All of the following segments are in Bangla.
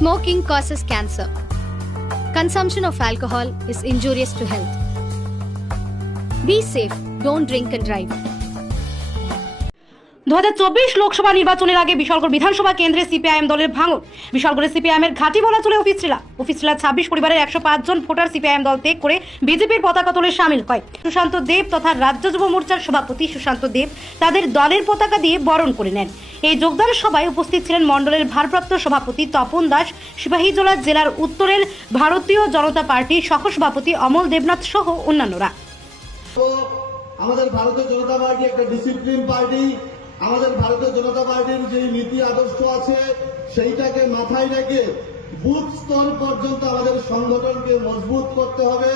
Smoking causes cancer. Consumption of alcohol is injurious to health. Be safe, don't drink and drive. দুহাজার চব্বিশ লোকসভা নির্বাচনের আগে বিশালগড় বিধানসভা কেন্দ্রে সিপিআইএম দলের ভাঙন। বিশালগড়ে সিপিআইএম এর ঘাঁটি বলা চলে অফিস ছিল ছাব্বিশ পরিবারের একশো পাঁচ জন ভোটার সিপিআইএম দল ত্যাগ করে বিজেপির পতাকা তোলে সামিল হয়। সুশান্ত দেব তথা রাজ্য যুব মোর্চার সভাপতি সুশান্ত দেব তাদের দলের পতাকা দিয়ে বরণ করে নেন। এই যোগদান সভায় উপস্থিত ছিলেন মণ্ডলের ভারপ্রাপ্ত সভাপতি তপন দাস, সিপাহীজলা জেলার উত্তরের ভারতীয় জনতা পার্টির সহ সভাপতি অমল দেবনাথ সহ অন্যান্যরা। আমাদের ভারতীয় জনতা পার্টি একটা ডিসিপ্লিন পার্টি আমাদের ভারতীয় জনতা পার্টির যে নীতি আদর্শ আছে, সেইটাকে মাথায় রেখে বুথ স্তর পর্যন্ত আমাদের সংগঠনকে মজবুত করতে হবে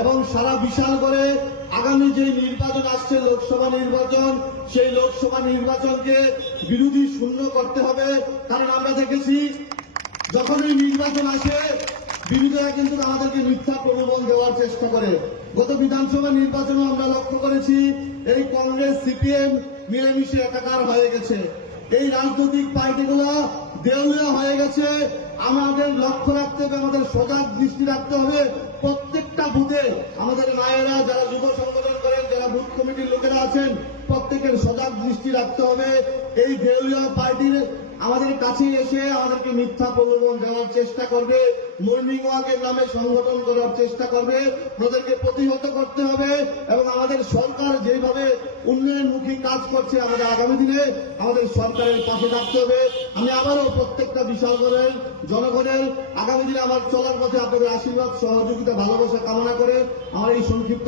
এবং সারা বিশাল করে আগামী যে নির্বাচন আসছে, লোকসভা নির্বাচন, সেই লোকসভা নির্বাচনকে বিরোধী শূন্য করতে হবে। কারণ আমরা দেখেছি, যখনই নির্বাচন আসে, বিরোধীরা কিন্তু আমাদেরকে মিথ্যা প্রলোভন দেওয়ার চেষ্টা করে। গত বিধানসভা নির্বাচনে আমরা লক্ষ্য করেছি, এই কংগ্রেস, সিপিএম মিলেমিশে একাকার হয়ে গেছে। এই রাজনৈতিক পার্টিগুলো দেউলিয়া হয়ে গেছে। আমাদের লক্ষ্য রাখতে হবে, আমাদের সজাগ দৃষ্টি রাখতে হবে। প্রত্যেকটা বুথে আমাদের মায়েরা যারা যুব সংগঠন করেন, যারা বুথ কমিটির লোকেরা আছেন, প্রত্যেকের সজাগ দৃষ্টি রাখতে হবে। এই দেউলিয়া পার্টির আমাদের কাছে এসে আমাদেরকে মিথ্যা প্রলোভন দেওয়ার চেষ্টা করবে মর্নিং ওয়াকের নামে সংগঠন করার চেষ্টা করবে, ওদেরকে প্রতিহত করতে হবে এবং আমাদের সরকার যেভাবে উন্নয়নমুখী কাজ করছে আমাদের আগামী দিনে, আমাদের সরকারের পাশে থাকতে হবে। আমি আবারও প্রত্যেকটা বিশালগড়ের জনগণের আগামী দিনে আমার চলার পথে আপনাদের আশীর্বাদ, সহযোগিতা, ভালোবাসা কামনা করে আমার এই সংক্ষিপ্ত